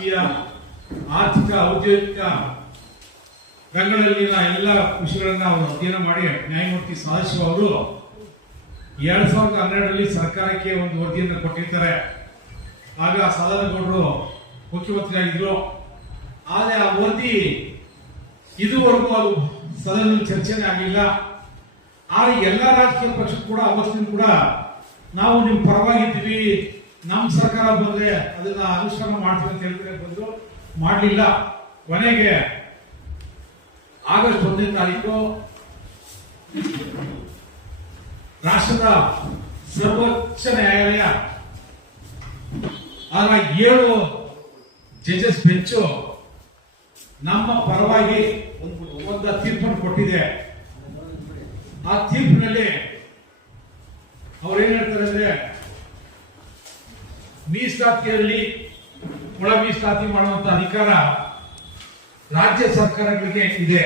ರಾಜಕೀಯ, ಆರ್ಥಿಕ, ಔದ್ಯೋಗಿಕ ರಂಗಗಳಲ್ಲಿನ ಎಲ್ಲ ವಿಷಯಗಳನ್ನ ಅವರು ಅಧ್ಯಯನ ಮಾಡಿ ನ್ಯಾಯಮೂರ್ತಿ ಸದಾಶಿವ ಅವರು 2012ರಲ್ಲಿ ಸರ್ಕಾರಕ್ಕೆ ಒಂದು ವರದಿಯನ್ನು ಕೊಟ್ಟಿರ್ತಾರೆ. ಆಗ ಸದಾನಗೌಡರು ಮುಖ್ಯಮಂತ್ರಿಯಾಗಿದ್ರು. ಆದರೆ ಆ ವರದಿ ಇದುವರೆಗೂ ಅದು ಸದನದಲ್ಲಿ ಚರ್ಚೆನೇ ಆಗಲಿಲ್ಲ. ಆದರೆ ಎಲ್ಲ ರಾಜಕೀಯ ಪಕ್ಷ ಕೂಡ ಅವತ್ತಿನ ಕೂಡ ನಾವು ನಿಮ್ಮ ಪರವಾಗಿದ್ದೀವಿ, ನಮ್ಮ ಸರ್ಕಾರ ಬಂದ್ರೆ ಅದನ್ನ ಅನುಷ್ಠಾನ ಮಾಡ್ತೀವಿ ಅಂತ ಹೇಳ್ತಾರೆ ಬಂದು ಮಾಡಲಿಲ್ಲ. ಕೊನೆಗೆ ಆಗಸ್ಟ್ 1ನೇ ತಾರೀಕು ರಾಷ್ಟ್ರದ ಸರ್ವೋಚ್ಚ ನ್ಯಾಯಾಲಯ ಆಗ 7 ಜಡ್ಜಸ್ ಬೆಂಚು ನಮ್ಮ ಪರವಾಗಿ ಒಂದು ತೀರ್ಪನ್ನು ಕೊಟ್ಟಿದೆ. ಆ ತೀರ್ಪಿನಲ್ಲಿ ಅವ್ರೇನ್ ಹೇಳ್ತಾರೆ ಅಂದ್ರೆ, ಮೀಸಲಾತಿಯಲ್ಲಿ ಒಳ ಮೀಸಲಾತಿ ಮಾಡುವಂತ ಅಧಿಕಾರ ರಾಜ್ಯ ಸರ್ಕಾರಗಳಿಗೆ ಇದೆ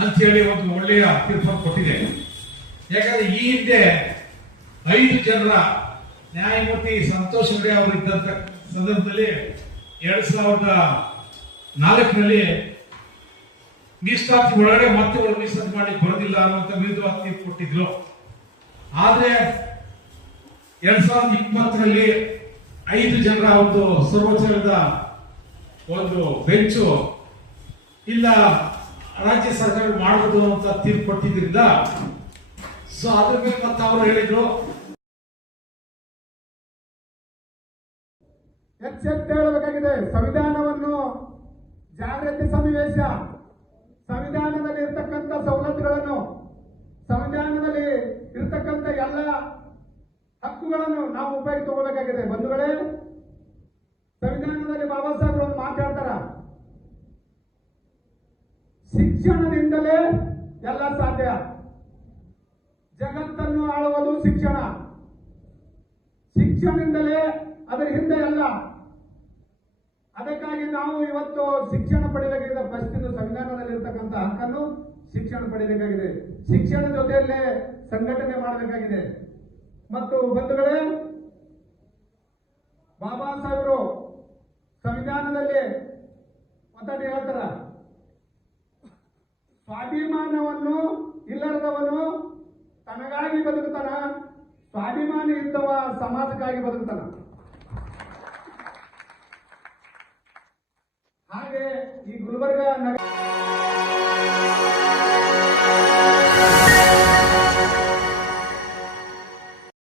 ಅಂತ ಹೇಳಿ ಒಂದು ಒಳ್ಳೆಯ ತೀರ್ಪನ್ನು ಕೊಟ್ಟಿದೆ. ಯಾಕಂದ್ರೆ ಈ ಹಿಂದೆ 5 ಜನರ ನ್ಯಾಯಮೂರ್ತಿ ಸಂತೋಷ್ ಹೆಗ್ಡೆ ಅವರು ಇದ್ದಂತ ಸಂದರ್ಭದಲ್ಲಿ 2004ರಲ್ಲಿ ಮೀಸಲಾತಿ ಒಳಗಡೆ ಮತ್ತೆ ಒಳ ಮೀಸಲಾತಿ ಮಾಡಿ ಬರೋದಿಲ್ಲ ಅನ್ನುವಂತ ವಿರುದ್ಧವಾಗಿ ತೀರ್ಪು ಕೊಟ್ಟಿದ್ರು. ಆದ್ರೆ 2020ರಲ್ಲಿ 5 ಜನರ ಒಂದು ಸರ್ವೋಚ್ಚ ಒಂದು ಬೆಂಚು ಇಲ್ಲ ರಾಜ್ಯ ಸರ್ಕಾರ ಮಾಡಬಹುದು ಅಂತ ತೀರ್ಪು ಕೊಟ್ಟಿದ್ರಿಂದ ಸೊ ಅದ್ರ ಮೇಲೆ ಮತ್ತೆ ಅವರು ಹೇಳಿದ್ರು ಹೇಳಬೇಕಾಗಿದೆ. ಸಂವಿಧಾನವನ್ನು ಜಾಗೃತಿ ಸನ್ನಿವೇಶ, ಸಂವಿಧಾನದಲ್ಲಿ ಇರ್ತಕ್ಕಂಥ ಸವಲತ್ತುಗಳನ್ನು, ಸಂವಿಧಾನದಲ್ಲಿ ಇರ್ತಕ್ಕಂಥ ಎಲ್ಲ ಹಕ್ಕುಗಳನ್ನು ನಾವು ಉಪಯೋಗ ತಗೋಬೇಕಾಗಿದೆ. ಬಂಧುಗಳೇ, ಸಂವಿಧಾನದಲ್ಲಿ ಬಾಬಾ ಸಾಹೇಬ್ ಒಂದು ಮಾತಾಡ್ತಾರ, ಶಿಕ್ಷಣದಿಂದಲೇ ಎಲ್ಲ ಸಾಧ್ಯ, ಜಗತ್ತನ್ನು ಆಳುವುದು ಶಿಕ್ಷಣ, ಶಿಕ್ಷಣದಿಂದಲೇ ಅದರ ಹಿಂದೆ ಎಲ್ಲ. ಅದಕ್ಕಾಗಿ ನಾವು ಇವತ್ತು ಶಿಕ್ಷಣ ಪಡೆಯಬೇಕಾಗಿದೆ. ಫಸ್ಟ್ ಸಂವಿಧಾನದಲ್ಲಿ ಇರ್ತಕ್ಕಂಥ ಹಕ್ಕನ್ನು ಶಿಕ್ಷಣ ಪಡೆಯಬೇಕಾಗಿದೆ. ಶಿಕ್ಷಣ ಜೊತೆಯಲ್ಲೇ ಸಂಘಟನೆ ಮಾಡಬೇಕಾಗಿದೆ. ಮತ್ತು ಬಂಧುಗಳೇ, ಬಾಬಾ ಸಾಹೇಬರು ಸಂವಿಧಾನದಲ್ಲಿ ಮಾತಾಡಿ ಹೇಳ್ತಾರ, ಸ್ವಾಭಿಮಾನವನ್ನು ಇಲ್ಲದವನು ತನಗಾಗಿ ಬದುಕುತ್ತಾನ, ಸ್ವಾಭಿಮಾನಿ ಇದ್ದವ ಸಮಾಜಕ್ಕಾಗಿ ಬದುಕುತ್ತಾನ. ಹಾಗೆ ಈ ಗುಲ್ಬರ್ಗ ನಗರ